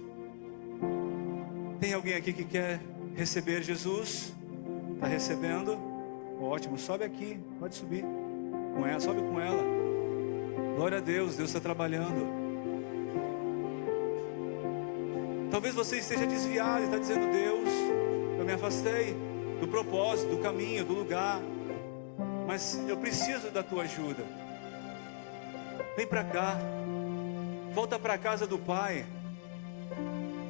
Tem alguém aqui que quer receber Jesus? Está recebendo? Ótimo, sobe aqui, pode subir com ela, sobe com ela. Glória a Deus, Deus está trabalhando. Talvez você esteja desviado e está dizendo: Deus, eu me afastei do propósito, do caminho, do lugar, mas eu preciso da tua ajuda. Vem para cá, volta para a casa do Pai,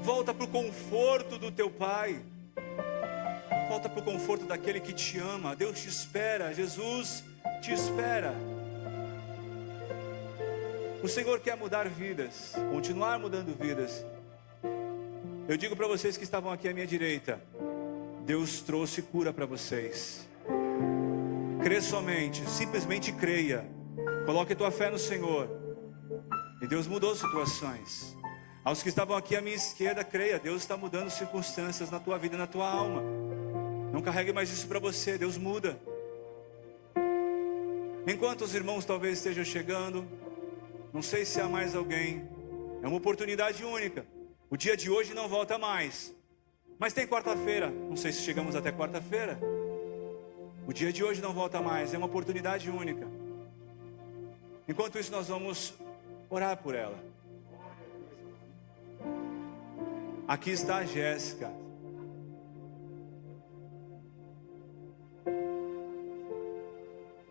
volta para o conforto do teu Pai, volta para o conforto daquele que te ama. Deus te espera, Jesus te espera. O Senhor quer mudar vidas, continuar mudando vidas. Eu digo para vocês que estavam aqui à minha direita: Deus trouxe cura para vocês. Crê somente, simplesmente creia. Coloque tua fé no Senhor, e Deus mudou situações. Aos que estavam aqui à minha esquerda, creia, Deus está mudando circunstâncias na tua vida, na tua alma. Não carregue mais isso para você, Deus muda. Enquanto os irmãos talvez estejam chegando, não sei se há mais alguém, é uma oportunidade única. O dia de hoje não volta mais, mas tem quarta-feira, não sei se chegamos até quarta-feira. O dia de hoje não volta mais, é uma oportunidade única. Enquanto isso, nós vamos orar por ela. Aqui está a Jéssica.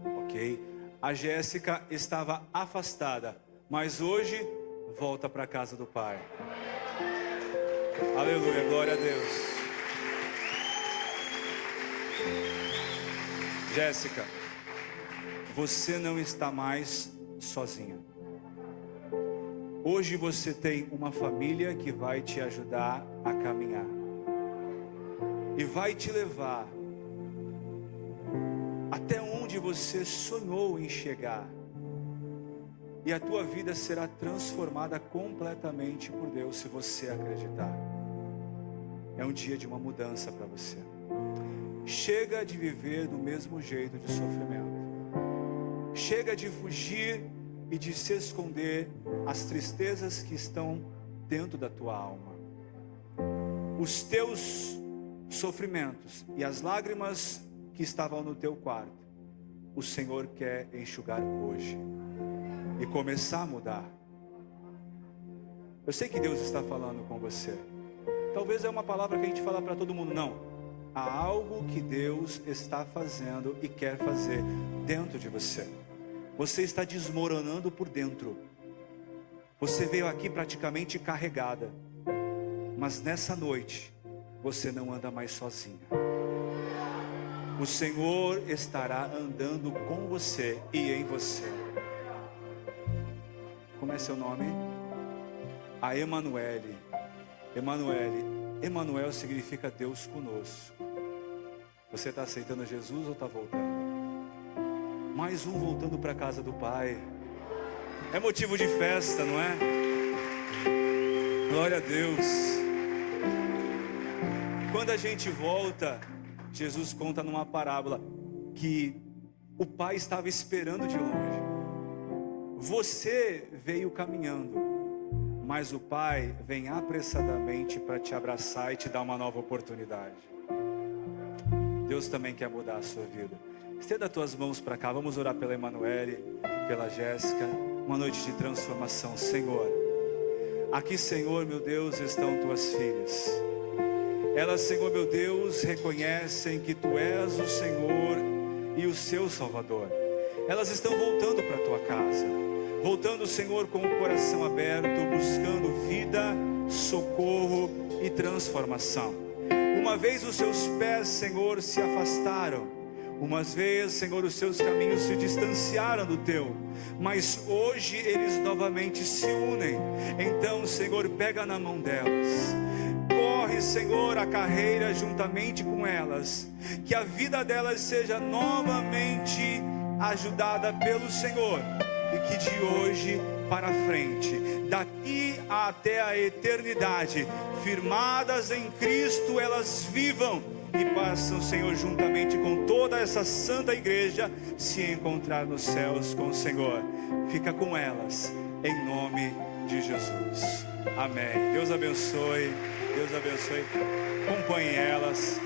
Ok, a Jéssica estava afastada, mas hoje volta para a casa do Pai. Aleluia, glória a Deus. Jéssica, você não está mais sozinha. Hoje você tem uma família que vai te ajudar a caminhar e vai te levar até onde você sonhou em chegar, e a tua vida será transformada completamente por Deus se você acreditar. É um dia de uma mudança para você. Chega de viver do mesmo jeito de sofrimento. Chega de fugir e de se esconder as tristezas que estão dentro da tua alma. Os teus sofrimentos e as lágrimas que estavam no teu quarto, o Senhor quer enxugar hoje e começar a mudar. Eu sei que Deus está falando com você. Talvez é uma palavra que a gente fala para todo mundo. Não, há algo que Deus está fazendo e quer fazer dentro de você. Você está desmoronando por dentro. Você veio aqui praticamente carregada, mas nessa noite você não anda mais sozinha. O Senhor estará andando com você e em você. Como é seu nome? A Emanuele. Emanuel significa Deus conosco. Você está aceitando Jesus ou está voltando? Mais um voltando para a casa do Pai. É motivo de festa, não é? Glória a Deus. Quando a gente volta, Jesus conta numa parábola que o Pai estava esperando de longe. Você veio caminhando, mas o Pai vem apressadamente para te abraçar e te dar uma nova oportunidade. Deus também quer mudar a sua vida. Estenda as tuas mãos para cá, vamos orar pela Emanuele, pela Jéssica. Uma noite de transformação, Senhor. Aqui, Senhor, meu Deus, estão tuas filhas. Elas, Senhor, meu Deus, reconhecem que Tu és o Senhor e o seu Salvador. Elas estão voltando para a Tua casa, voltando, Senhor, com o coração aberto, buscando vida, socorro e transformação. Uma vez os seus pés, Senhor, se afastaram. Umas vezes, Senhor, os seus caminhos se distanciaram do Teu. Mas hoje eles novamente se unem. Então, Senhor, pega na mão delas. Corre, Senhor, a carreira juntamente com elas. Que a vida delas seja novamente ajudada pelo Senhor. E que de hoje para frente, daqui até a eternidade, firmadas em Cristo, elas vivam e passam, Senhor, juntamente com toda essa santa igreja, se encontrar nos céus com o Senhor. Fica com elas, em nome de Jesus. Amém. Deus abençoe. Deus abençoe. Acompanhe elas.